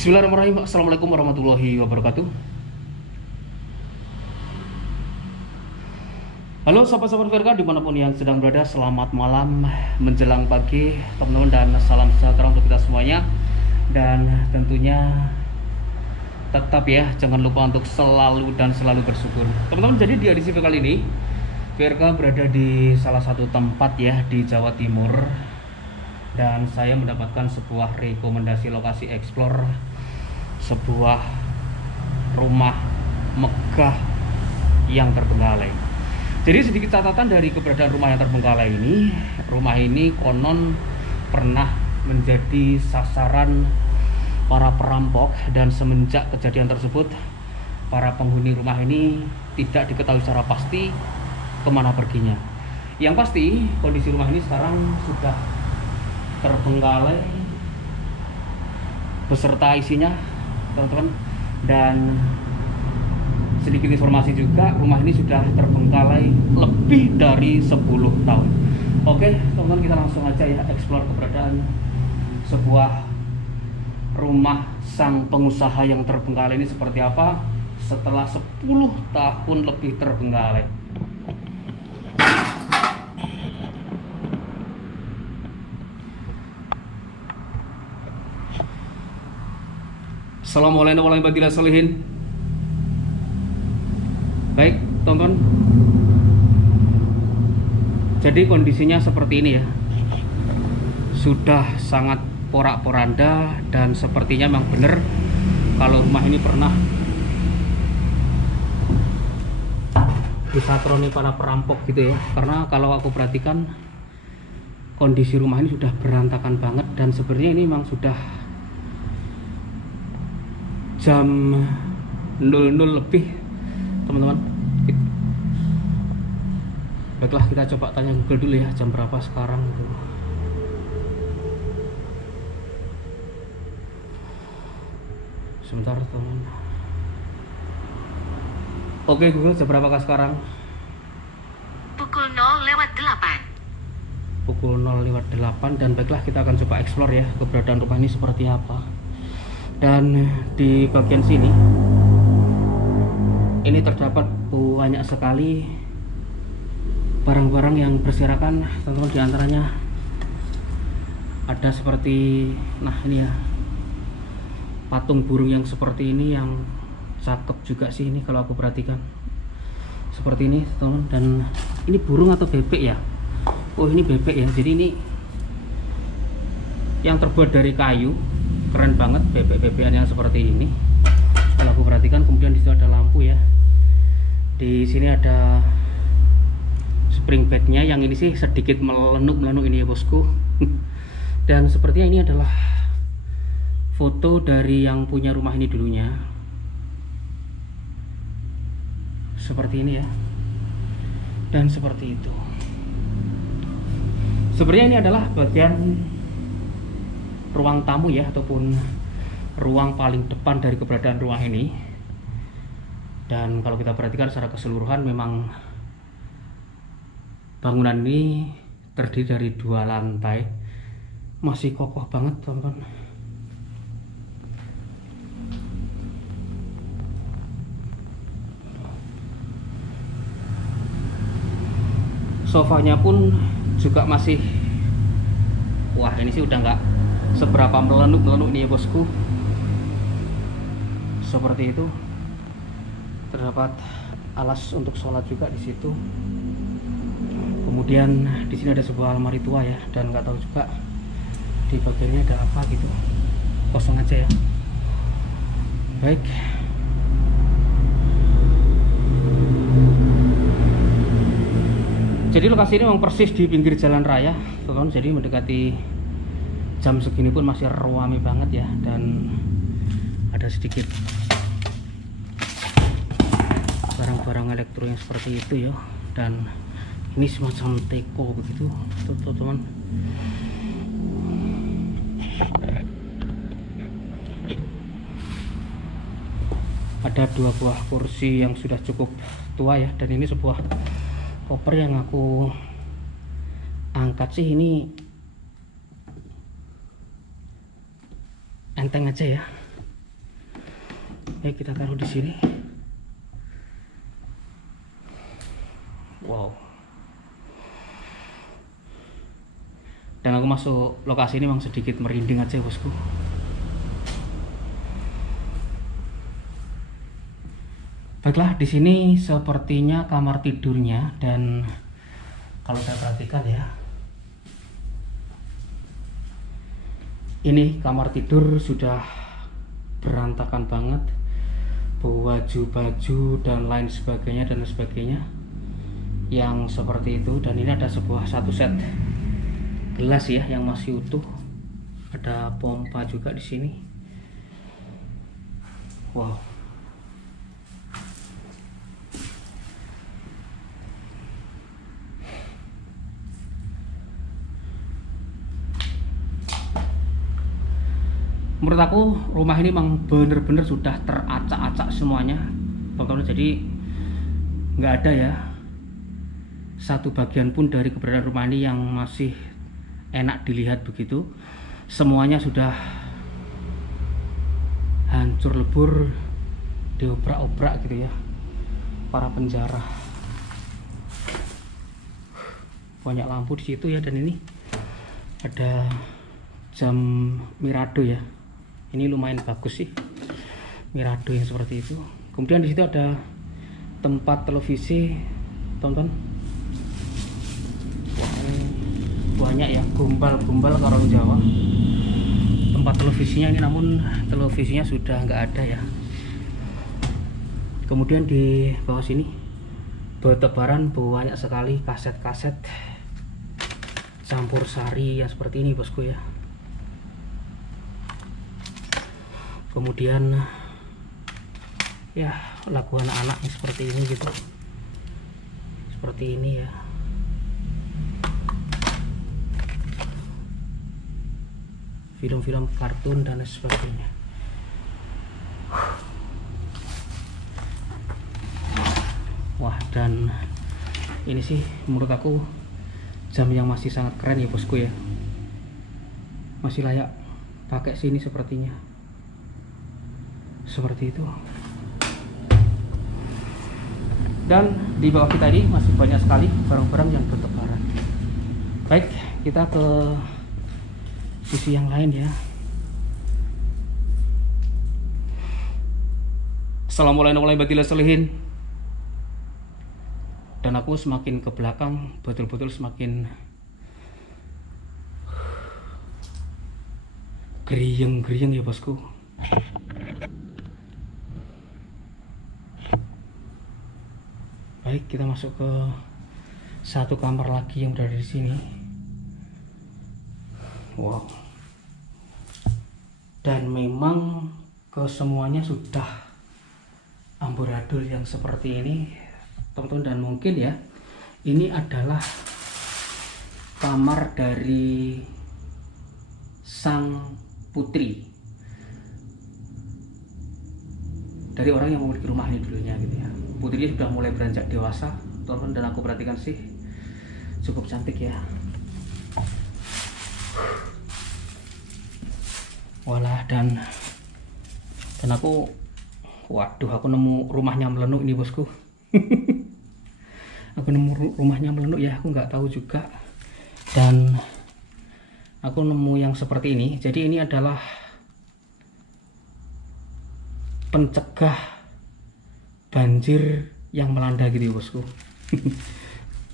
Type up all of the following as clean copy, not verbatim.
Bismillahirrahmanirrahim. Assalamualaikum warahmatullahi wabarakatuh. Halo sahabat-sahabat Verka dimanapun yang sedang berada, selamat malam menjelang pagi teman-teman, dan salam sejahtera untuk kita semuanya. Dan tentunya tetap ya, jangan lupa untuk selalu bersyukur teman-teman. Jadi di edisi kali ini Verka berada di salah satu tempat ya di Jawa Timur, dan saya mendapatkan sebuah rekomendasi lokasi explore sebuah rumah megah yang terbengkalai. Jadi sedikit catatan dari keberadaan rumah yang terbengkalai ini. Rumah ini konon pernah menjadi sasaran para perampok, dan semenjak kejadian tersebut para penghuni rumah ini tidak diketahui secara pasti kemana perginya. Yang pasti kondisi rumah ini sekarang sudah terbengkalai beserta isinya teman-teman. Dan sedikit informasi juga, rumah ini sudah terbengkalai lebih dari 10 tahun. Oke teman-teman, kita langsung aja ya explore keberadaan sebuah rumah sang pengusaha yang terbengkalai ini seperti apa setelah 10 tahun lebih terbengkalai. Assalamualaikum warahmatullahi wabarakatuh. Baik tonton, jadi kondisinya seperti ini ya, sudah sangat porak-poranda, dan sepertinya memang benar kalau rumah ini pernah disatroni para perampok gitu ya. Karena kalau aku perhatikan kondisi rumah ini sudah berantakan banget, dan sebenarnya ini memang sudah jam 00 lebih teman-teman. Baiklah, kita coba tanya Google dulu ya, jam berapa sekarang gitu. Sebentar teman. Oke Google, jam berapakah sekarang? Pukul 0:08. Pukul 0:08. Dan baiklah, kita akan coba explore ya keberadaan rumah ini seperti apa. Dan di bagian sini ini terdapat banyak sekali barang-barang yang berserakan teman-teman. Di antaranya ada seperti, nah ini ya, patung burung yang seperti ini, yang cakep juga sih ini kalau aku perhatikan. Seperti ini teman-teman. Dan ini burung atau bebek ya? Oh ini bebek ya. Jadi ini yang terbuat dari kayu, keren banget bebek-bebekan yang seperti ini kalau aku perhatikan. Kemudian di situ ada lampu ya, di sini ada spring bednya, yang ini sih sedikit melenuk ini ya bosku. Dan sepertinya ini adalah foto dari yang punya rumah ini dulunya, seperti ini ya. Dan seperti itu, sebenarnya ini adalah bagian ruang tamu ya, ataupun ruang paling depan dari keberadaan rumah ini. Dan kalau kita perhatikan secara keseluruhan, memang bangunan ini terdiri dari 2 lantai, masih kokoh banget teman-teman. Sofanya pun juga masih, wah ini sih udah nggak seberapa melenuk nih ya bosku. Seperti itu. Terdapat alas untuk sholat juga di situ. Kemudian di sini ada sebuah almari tua ya, dan nggak tahu juga di bagiannya ada apa gitu. Kosong aja ya. Baik. Jadi lokasi ini memang persis di pinggir jalan raya, teman-teman. Jadi mendekati jam segini pun masih ramai banget ya, dan ada sedikit barang-barang elektro yang seperti itu ya. Dan ini semacam teko begitu teman-teman. Ada 2 buah kursi yang sudah cukup tua ya, dan ini sebuah koper yang aku angkat sih ini enteng aja ya. Kita taruh di sini. Wow. Dan aku masuk lokasi ini memang sedikit merinding aja bosku. Baiklah, di sini sepertinya kamar tidurnya, dan kalau saya perhatikan ya, ini kamar tidur sudah berantakan banget, baju-baju dan lain sebagainya yang seperti itu. Dan ini ada satu set gelas ya yang masih utuh, ada pompa juga di sini. Wow. Menurut aku rumah ini memang bener-bener sudah teracak-acak semuanya, teman-teman. Jadi nggak ada ya satu bagian pun dari keberadaan rumah ini yang masih enak dilihat begitu. Semuanya sudah hancur lebur, diobrak-obrak gitu ya para penjara. Banyak lampu di situ ya, dan ini ada jam Mirado ya. Ini lumayan bagus sih, Mirado yang seperti itu. Kemudian di situ ada tempat televisi, tonton. Banyak ya, gombal-gombal orang Jawa. Tempat televisinya ini, namun televisinya sudah nggak ada ya. Kemudian di bawah sini bertebaran banyak sekali kaset-kaset campur sari yang seperti ini bosku ya. Kemudian ya lagu anak-anak seperti ini gitu, seperti ini ya. Film-film kartun dan sebagainya. Wah, dan ini sih menurut aku jam yang masih sangat keren ya bosku ya. Masih layak pakai sini sepertinya. Seperti itu. Dan di bawah kita ini masih banyak sekali barang-barang yang bertebaran. Baik, kita ke sisi yang lain ya. Assalamualaikum warahmatullahi wabarakatuh. Dan aku semakin ke belakang, betul-betul semakin gerieng-gerieng ya bosku. Baik, kita masuk ke satu kamar lagi yang berada di sini. Wow. Dan memang kesemuanya sudah amburadul yang seperti ini, teman-teman. Dan mungkin ya ini adalah kamar dari sang putri, dari orang yang memiliki rumah ini dulunya gitu ya. Putrinya sudah mulai beranjak dewasa, teman-teman, dan aku perhatikan sih cukup cantik ya. Walah, dan aku, waduh, aku nemu rumahnya melenuk ini bosku. Aku nemu rumahnya melenuk ya, aku nggak tahu juga. Dan aku nemu yang seperti ini. Jadi ini adalah pencegah banjir yang melanda gitu ya bosku.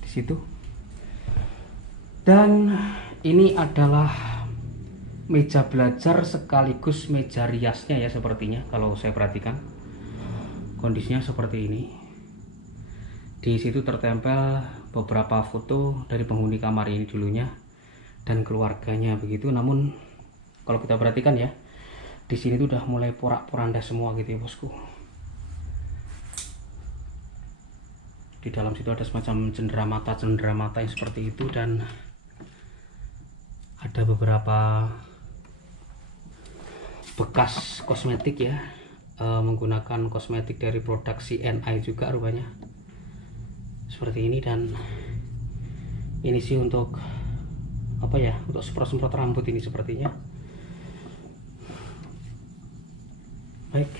Di situ. Dan ini adalah meja belajar sekaligus meja riasnya ya sepertinya, kalau saya perhatikan kondisinya seperti ini. Di situ tertempel beberapa foto dari penghuni kamar ini dulunya dan keluarganya begitu. Namun kalau kita perhatikan ya, di sini tuh udah mulai porak-poranda semua gitu ya bosku. Di dalam situ ada semacam cendera mata yang seperti itu, dan ada beberapa bekas kosmetik ya, menggunakan kosmetik dari produk CNI juga rupanya seperti ini. Dan ini sih untuk apa ya, untuk semprot-semprot rambut ini sepertinya. Baik,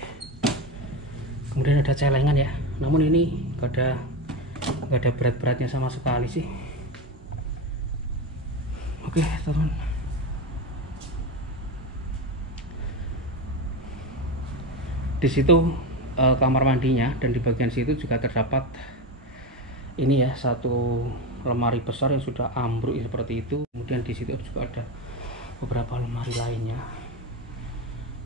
Kemudian ada celengan ya, namun ini gak ada berat-beratnya sama sekali sih. Oke teman, di situ kamar mandinya, dan di bagian situ juga terdapat ini ya, satu lemari besar yang sudah ambruk seperti itu. Kemudian di situ juga ada beberapa lemari lainnya,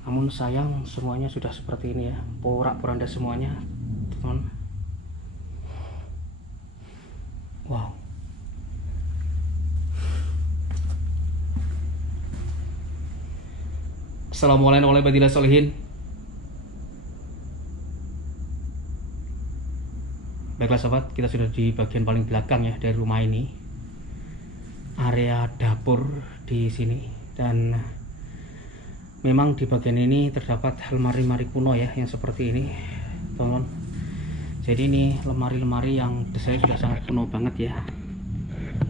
namun sayang semuanya sudah seperti ini ya, porak-poranda semuanya teman. Wow, assalamualaikum warahmatullahi wabarakatuh. Baiklah sobat, kita sudah di bagian paling belakang ya dari rumah ini, area dapur di sini. Dan memang di bagian ini terdapat lemari-lemari kuno ya, yang seperti ini teman. Jadi ini lemari-lemari yang desainnya sudah sangat kuno banget ya,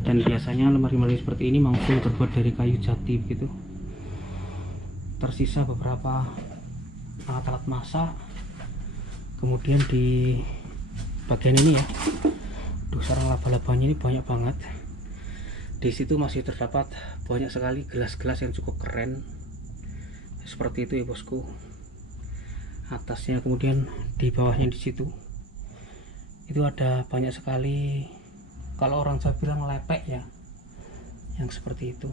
dan biasanya lemari-lemari seperti ini memang full terbuat dari kayu jati begitu. Tersisa beberapa alat-alat masak. Kemudian di bagian ini ya, sarang laba-labanya ini banyak banget. Di situ masih terdapat banyak sekali gelas-gelas yang cukup keren seperti itu ya bosku, atasnya. Kemudian di bawahnya di situ itu ada banyak sekali, kalau orang Jawa bilang lepek ya, yang seperti itu.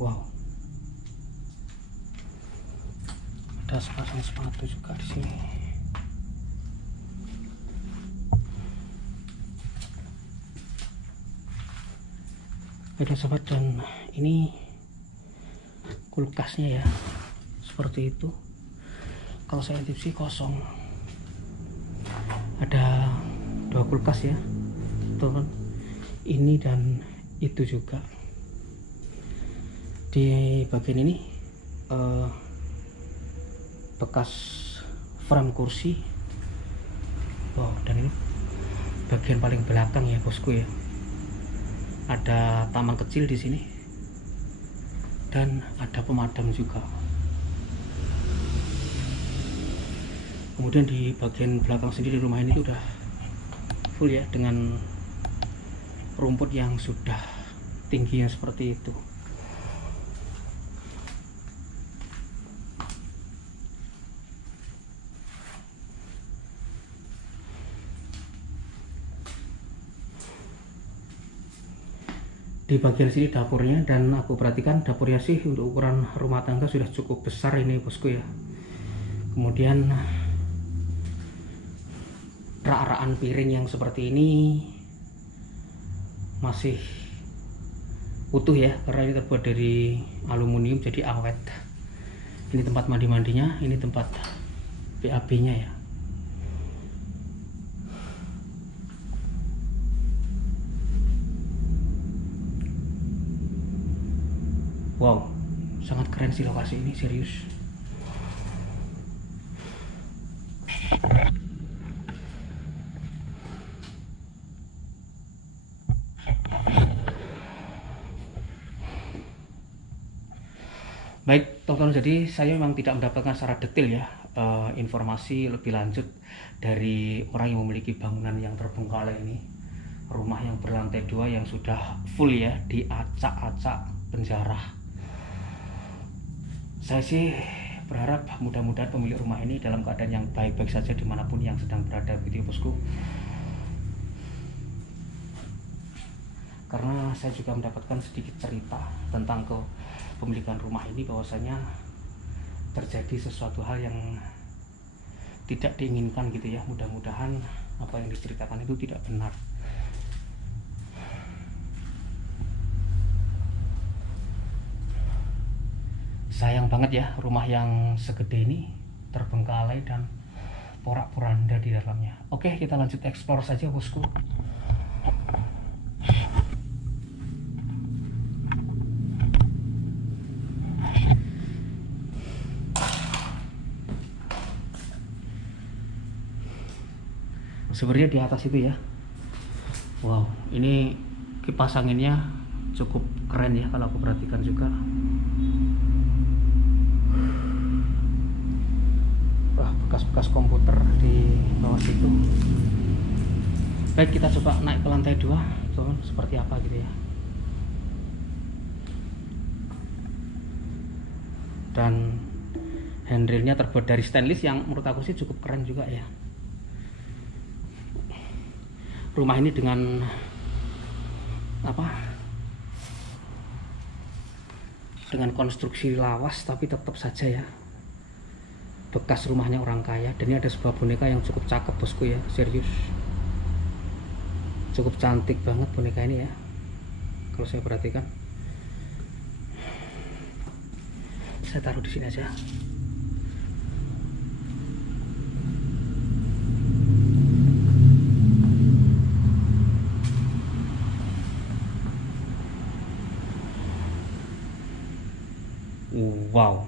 Wow, ada sepasang sepatu juga di sini. Baiklah sobat, dan ini kulkasnya ya, seperti itu. Kalau saya intip sih kosong. Ada 2 kulkas ya teman, ini dan itu juga. Di bagian ini bekas frame kursi. Wow, dan ini bagian paling belakang ya bosku ya, ada taman kecil di sini dan ada pemadam juga. Kemudian di bagian belakang sendiri rumah ini sudah full ya, dengan rumput yang sudah tingginya seperti itu. Di bagian sini dapurnya, dan aku perhatikan dapurnya sih untuk ukuran rumah tangga sudah cukup besar ini bosku ya. Kemudian rak-rakan piring yang seperti ini masih utuh ya, karena ini terbuat dari aluminium jadi awet. Ini tempat mandi-mandinya, ini tempat BAB-nya ya. Wow, sangat keren sih lokasi ini, serius. Baik teman-teman, jadi saya memang tidak mendapatkan secara detail ya informasi lebih lanjut dari orang yang memiliki bangunan yang terbengkalai ini, rumah yang berlantai 2 yang sudah full ya diacak-acak penjara. Saya sih berharap mudah-mudahan pemilik rumah ini dalam keadaan yang baik-baik saja dimanapun yang sedang berada begitu bosku. Karena saya juga mendapatkan sedikit cerita tentang kepemilikan rumah ini, bahwasanya terjadi sesuatu hal yang tidak diinginkan gitu ya. Mudah-mudahan apa yang diceritakan itu tidak benar. Sayang banget ya, rumah yang segede ini terbengkalai dan porak-poranda di dalamnya. Oke, kita lanjut eksplor saja bosku. Sebenarnya di atas itu ya. Wow, ini kipas anginnya cukup keren ya kalau aku perhatikan juga. Wah, bekas-bekas komputer di bawah situ. Baik, kita coba naik ke lantai 2, teman, seperti apa gitu ya. Dan handrailnya terbuat dari stainless yang menurut aku sih cukup keren juga ya. Rumah ini dengan dengan konstruksi lawas, tapi tetap saja ya bekas rumahnya orang kaya. Dan ini ada sebuah boneka yang cukup cakep bosku ya, serius cukup cantik banget boneka ini ya kalau saya perhatikan. Saya taruh di sini aja. Wow,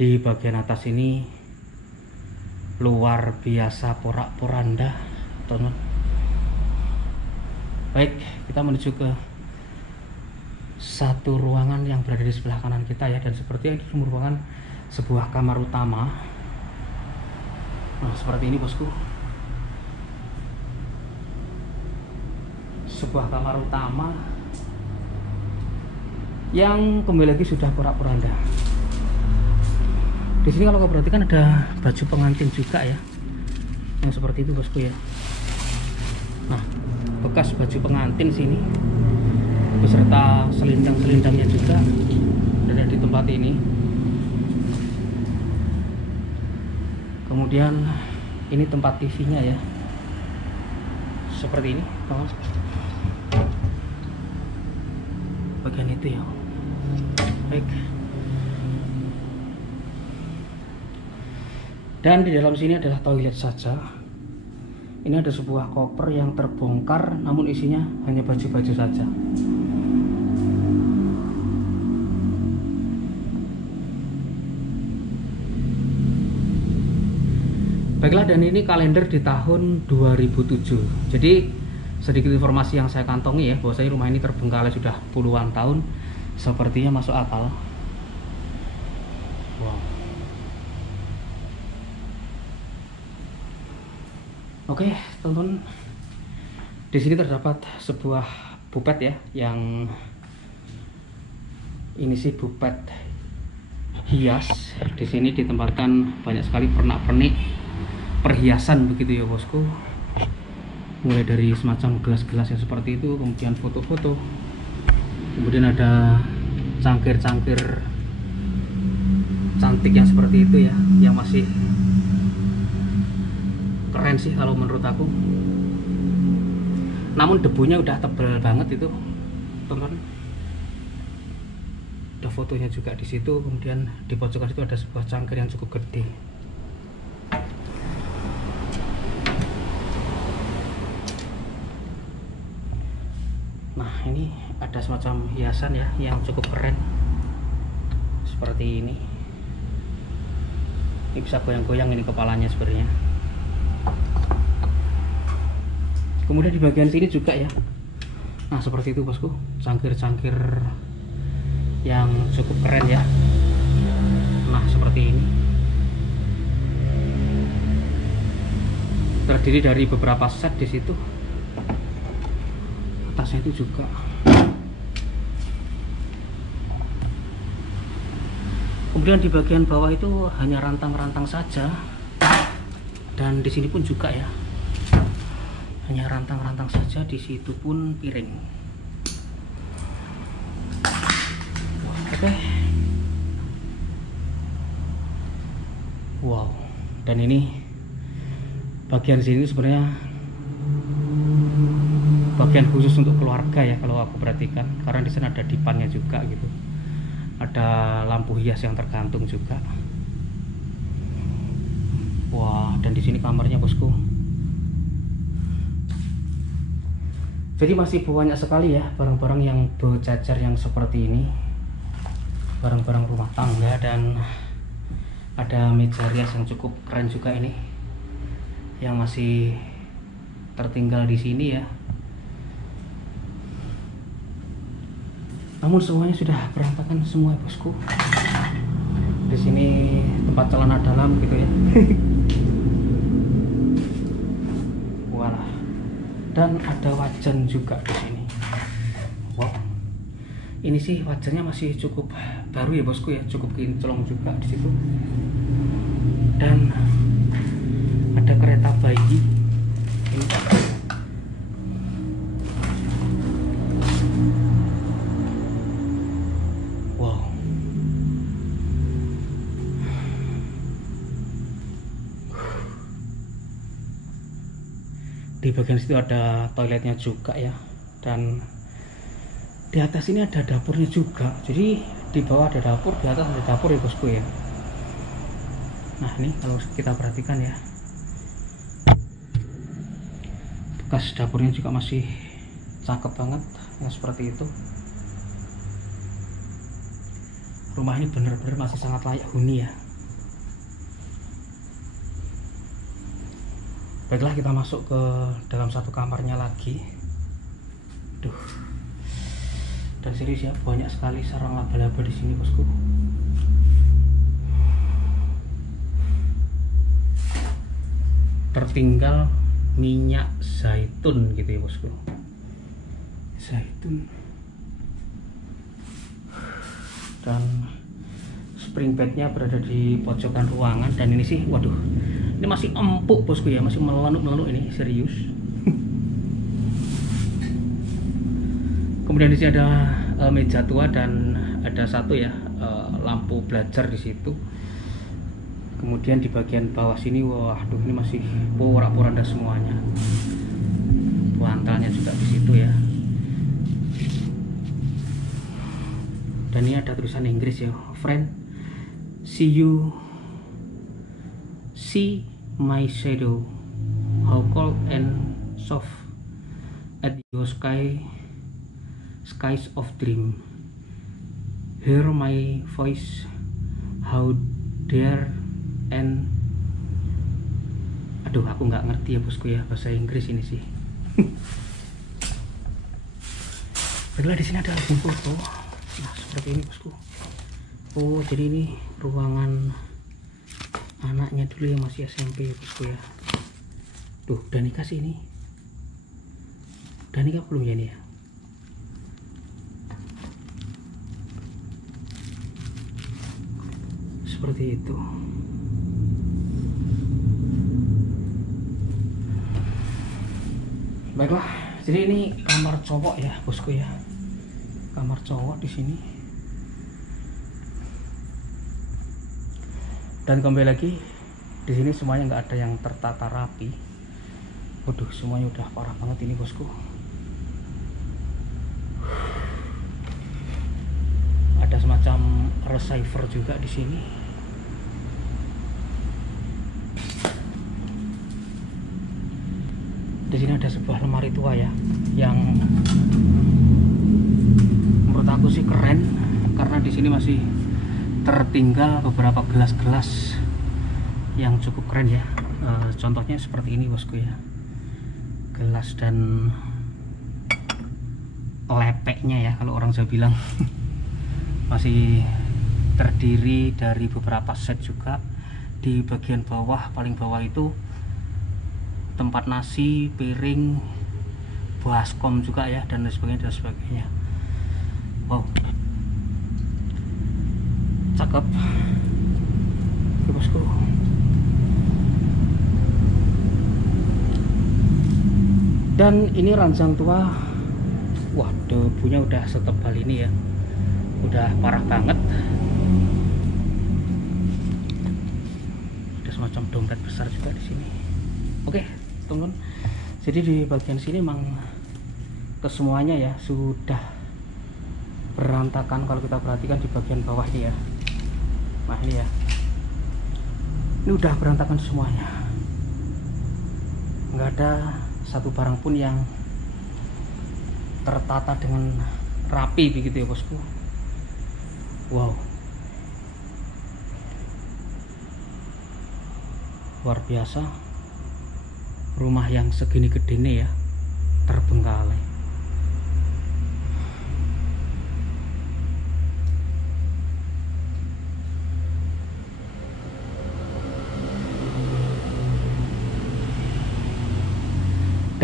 di bagian atas ini luar biasa porak-poranda, teman. Baik, kita menuju ke satu ruangan yang berada di sebelah kanan kita ya, dan sepertinya itu merupakan sebuah kamar utama. Nah, seperti ini bosku, sebuah kamar utama yang kembali lagi sudah porak-poranda. Di sini kalau kau perhatikan ada baju pengantin juga ya, yang seperti itu bosku ya. Nah, bekas baju pengantin sini beserta selindang-selindangnya juga ada di tempat ini. Kemudian ini tempat TV-nya ya, seperti ini kawan. Bagian itu ya. Baik. Dan di dalam sini adalah toilet saja. Ini ada sebuah koper yang terbongkar, namun isinya hanya baju-baju saja. Baiklah, dan ini kalender di tahun 2007. Jadi sedikit informasi yang saya kantongi ya, bahwasanya rumah ini terbengkalai sudah puluhan tahun. Sepertinya masuk akal. Wow. Oke, teman-teman. Di sini terdapat sebuah bupet ya, yang ini sih bupet hias. Di sini ditempatkan banyak sekali pernak-pernik perhiasan begitu ya bosku. Mulai dari semacam gelas-gelas yang seperti itu, kemudian foto-foto. Kemudian ada cangkir-cangkir cantik yang seperti itu ya, yang masih keren sih kalau menurut aku. Namun debunya udah tebal banget itu, teman-teman. Ada fotonya juga di situ. Kemudian di pojokan itu ada sebuah cangkir yang cukup gede. Nah, ini ada semacam hiasan ya yang cukup keren seperti ini. Ini bisa goyang-goyang ini kepalanya sebenarnya. Kemudian di bagian sini juga ya. Nah, seperti itu bosku, cangkir-cangkir yang cukup keren ya. Nah, seperti ini. Terdiri dari beberapa set di situ. Atasnya itu juga. Kemudian di bagian bawah itu hanya rantang-rantang saja. Dan di sini pun juga ya, hanya rantang-rantang saja. Di situ pun piring. Oke. Wow. Dan ini bagian sini sebenarnya bagian khusus untuk keluarga ya kalau aku perhatikan, karena di sana ada dipannya juga gitu. Ada lampu hias yang tergantung juga. Wah, dan di sini kamarnya bosku. Jadi masih banyak sekali ya barang-barang yang berjajar yang seperti ini, barang-barang rumah tangga. Dan ada meja rias yang cukup keren juga ini, yang masih tertinggal di sini ya. Namun semuanya sudah berantakan semua ya bosku. Di sini tempat celana dalam gitu ya. Walah. Dan ada wajan juga di sini. Wow. Ini sih wajannya masih cukup baru ya bosku ya, cukup kinclong juga di situ. Dan ada kereta bayi. Ini di bagian situ ada toiletnya juga ya, dan di atas ini ada dapurnya juga. Jadi di bawah ada dapur, di atas ada dapur ya bosku ya. Nah ini kalau kita perhatikan ya, bekas dapurnya juga masih cakep banget yang seperti itu. Rumah ini benar-benar masih sangat layak huni ya. Baiklah, kita masuk ke dalam satu kamarnya lagi. Duh, dan serius ya, banyak sekali sarang laba-laba di sini bosku. Tertinggal minyak zaitun gitu ya bosku. Zaitun. Dan spring bednya berada di pojokan ruangan. Dan ini sih, waduh, ini masih empuk bosku ya, masih melenuk-melenuk ini, serius. Kemudian di sini ada meja tua dan ada satu ya lampu belajar di situ. Kemudian di bagian bawah sini, waduh, ini masih porak-poranda semuanya. Bantalnya juga di situ ya. Dan ini ada tulisan Inggris ya, friend, see my shadow, how cold and soft at your skies of dream, hear my voice, how dear and aduh, aku nggak ngerti ya bosku ya bahasa Inggris ini sih. Baiklah, di sini ada album foto. Nah seperti ini bosku. Oh jadi ini ruangan anaknya dulu yang masih SMP ya bosku ya. Tuh, udah nikah sih ini. Udah nikah belum ya ini ya? Seperti itu. Baiklah, jadi ini kamar cowok ya bosku ya. Kamar cowok di sini. Dan kembali lagi, di sini semuanya nggak ada yang tertata rapi. Waduh, semuanya udah parah banget ini bosku. Ada semacam receiver juga di sini. Di sini ada sebuah lemari tua ya, yang menurut aku sih keren karena di sini masih tertinggal beberapa gelas-gelas yang cukup keren ya. Contohnya seperti ini bosku ya, gelas dan lepeknya ya kalau orang Jawa bilang. Masih terdiri dari beberapa set juga. Di bagian bawah, paling bawah itu tempat nasi, piring, baskom juga ya, dan sebagainya dan sebagainya. Wow, cakep ya bosku. Dan ini ranjang tua. Wah, debunya udah setebal ini ya, udah parah banget. Ada semacam dompet besar juga di sini. Oke teman-teman, jadi di bagian sini memang kesemuanya ya sudah berantakan kalau kita perhatikan di bagian bawah ini ya. Nah ini ya, ini udah berantakan semuanya, nggak ada satu barang pun yang tertata dengan rapi begitu ya bosku. Wow, luar biasa. Rumah yang segini gedene ya, terbengkalai.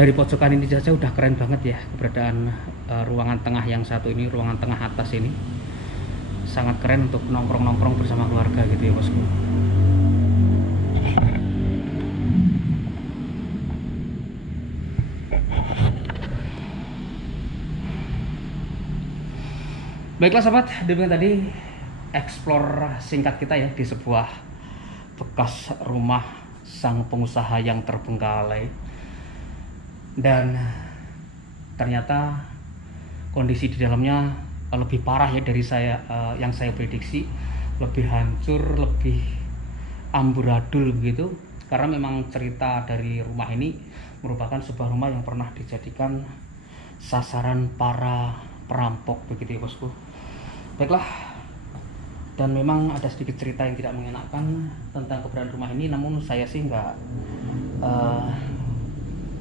dari pojokan ini saja udah keren banget ya keberadaan ruangan tengah yang satu ini, ruangan tengah atas ini sangat keren untuk nongkrong-nongkrong bersama keluarga gitu ya bosku. Baiklah sahabat, demikian tadi explore singkat kita ya di sebuah bekas rumah sang pengusaha yang terbengkalai, dan ternyata kondisi di dalamnya lebih parah ya dari yang saya prediksi, lebih hancur, lebih amburadul begitu, karena memang cerita dari rumah ini merupakan sebuah rumah yang pernah dijadikan sasaran para perampok begitu ya bosku. Baiklah, dan memang ada sedikit cerita yang tidak mengenakan tentang keberadaan rumah ini, namun saya sih nggak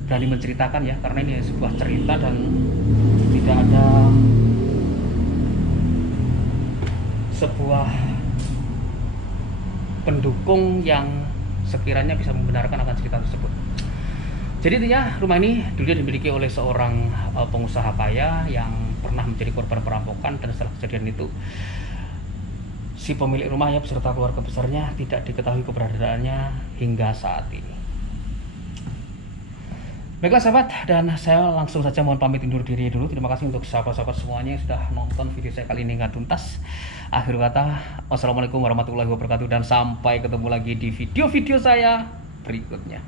berani menceritakan ya, karena ini sebuah cerita dan tidak ada sebuah pendukung yang sekiranya bisa membenarkan akan cerita tersebut. Jadi intinya rumah ini dulunya dimiliki oleh seorang pengusaha kaya yang pernah menjadi korban perampokan, dan setelah kejadian itu si pemilik rumah ya beserta keluarga besarnya tidak diketahui keberadaannya hingga saat ini. Baiklah sahabat, dan saya langsung saja mohon pamit undur diri dulu. Terima kasih untuk sahabat-sahabat semuanya yang sudah nonton video saya kali ini dengan tuntas. Akhir kata, wassalamualaikum warahmatullahi wabarakatuh, dan sampai ketemu lagi di video-video saya berikutnya.